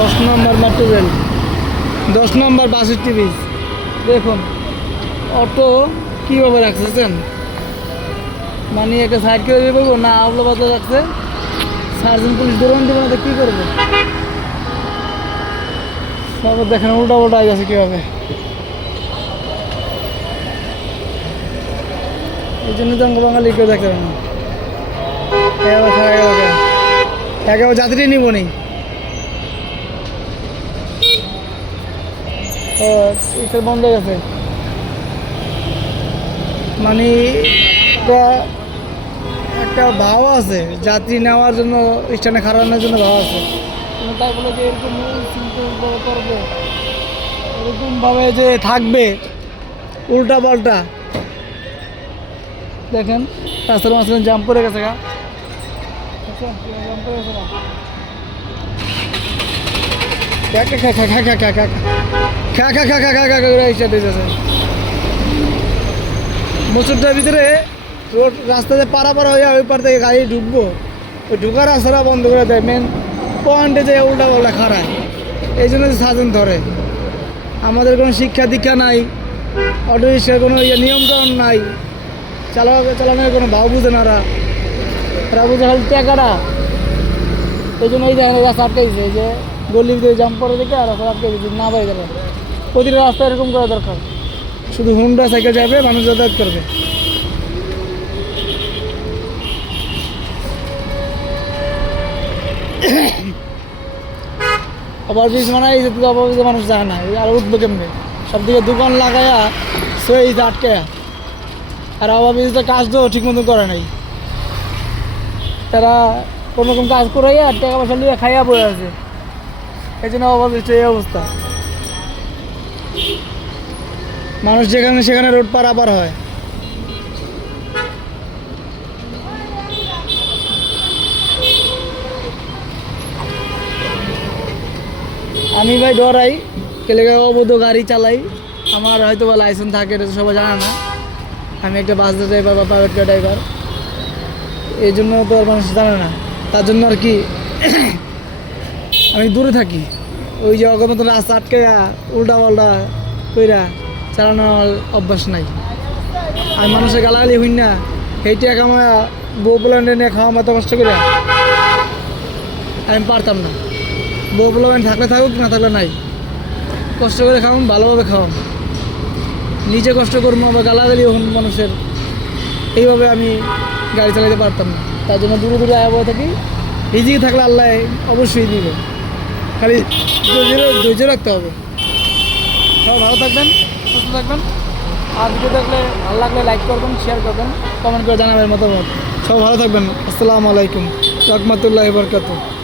10 নম্বর metro rail, 10 নম্বর 62 bridge. দেখুন auto কীভাবে রাখছেন, মানে একটা সাইড করে দিয়ে বলবো না, আবলো বাজা রাখছে। সার্জন পুলিশ দৌড়ান দেবে না তো কী করবে? সব দেখেন উল্টা উল্টা গেছে কীভাবে। এই জন্য তো আমরা বাঙালি কেউ দেখতে পাবো না। একে যাত্রী নিব নি। এটা বন্ধ হয়ে গেছে, মানে একটা ভাও আছে যাত্রী নেওয়ার জন্য, স্ট্যান্ডে খারানোর জন্য ভাও আছে, কিন্তু তাই বলে যে এরকম করবে, এরকমভাবে যে থাকবে উল্টা পাল্টা। দেখেন রাস্তার মাঝখানে জাম্প করে গেছে গা, জাম্প করে গেছে মোচরটার ভিতরে রোড রাস্তাতে পারাপার হয়ে ওই পার থেকে গাড়ি ঢুকবো, ওই ঢুকার রাস্তাটা বন্ধ করে দেয়, মেন পয়েন্টে যে উল্টা পাল্টা খারায়। এই জন্য সাজেন ধরে। আমাদের কোনো শিক্ষা দীক্ষা নাই, অটো রিক্সার কোনো নিয়মকানুন নাই, চালানোর কোনো ভাব বুঝে না ওরা বুঝে খালি টাকাটা। এই জন্য এই জায়গায় রাস্তা আটকাইছে, এই যে গলি দিয়ে জাম্প করে দেখে আর রাস্তা আটকে দিচ্ছে না পাই যাবে। প্রতিটা রাস্তা এরকম করা দরকার, শুধু হুন্ডা সাইকেল যাবে, মানুষ যাতায়াত করবে। ওভারব্রিজ মানে এই যে ওভারব্রিজে মানুষ যায় না, আর উঠবে কেমনে? সব দিকে দোকান লাগায়া সেই আটকায়া, আর ওভারব্রিজটা কাজ তো ঠিক মতো করে নাই। তারা কোনোরকম কাজ করাইয়া টাকা পয়সা নিয়ে খাইয়া বয়ে আছে, এই জন্য ওভারব্রিজটা এই অবস্থা। মানুষ যেখানে সেখানে রোড পারাপার হয়। আমি ভাই ডরাই, কেলেগা অবৈধ গাড়ি চালাই। আমার হয়তো বা লাইসেন্স থাকে, এটা তো সবাই জানে না। আমি একটা বাস ড্রাইভার বা প্রাইভেট কার ড্রাইভার, এই জন্য তো আর মানুষ জানে না। তার জন্য আর কি আমি দূরে থাকি। ওই যে অগমত রাস্তা আটকে উল্টা পাল্টা কইরা চালানোর অভ্যাস নাই। আমি মানুষের গালাগালি হই না, সেইটা আমার বউ পোলান্ডে নিয়ে খাওয়া এত কষ্ট করে আমি পারতাম না। বউ পোলান্ড থাকলে থাকুক, না থাকলে নাই, কষ্ট করে খাওয়াম, ভালোভাবে খাওয়াম। নিজে কষ্ট করবো, আবার গালাগালি হন মানুষের, এইভাবে আমি গাড়ি চালাতে পারতাম না। তার জন্য দূরে দূরে আবহাওয়া থাকি। রিজিক থাকলে আল্লাহ অবশ্যই দিবে, খালি ধৈর্য রাখতে হবে। সবাই ভালো থাকবেন, সুস্থ থাকবেন। আর ভিডিও দেখলে ভালো লাগলে লাইক করবেন, শেয়ার করবেন, কমেন্ট করে জানাবেন মতামত। সবাই ভালো থাকবেন। আসসালামু আলাইকুম রহমতুল্লাহি ওয়া বারাকাতুহু।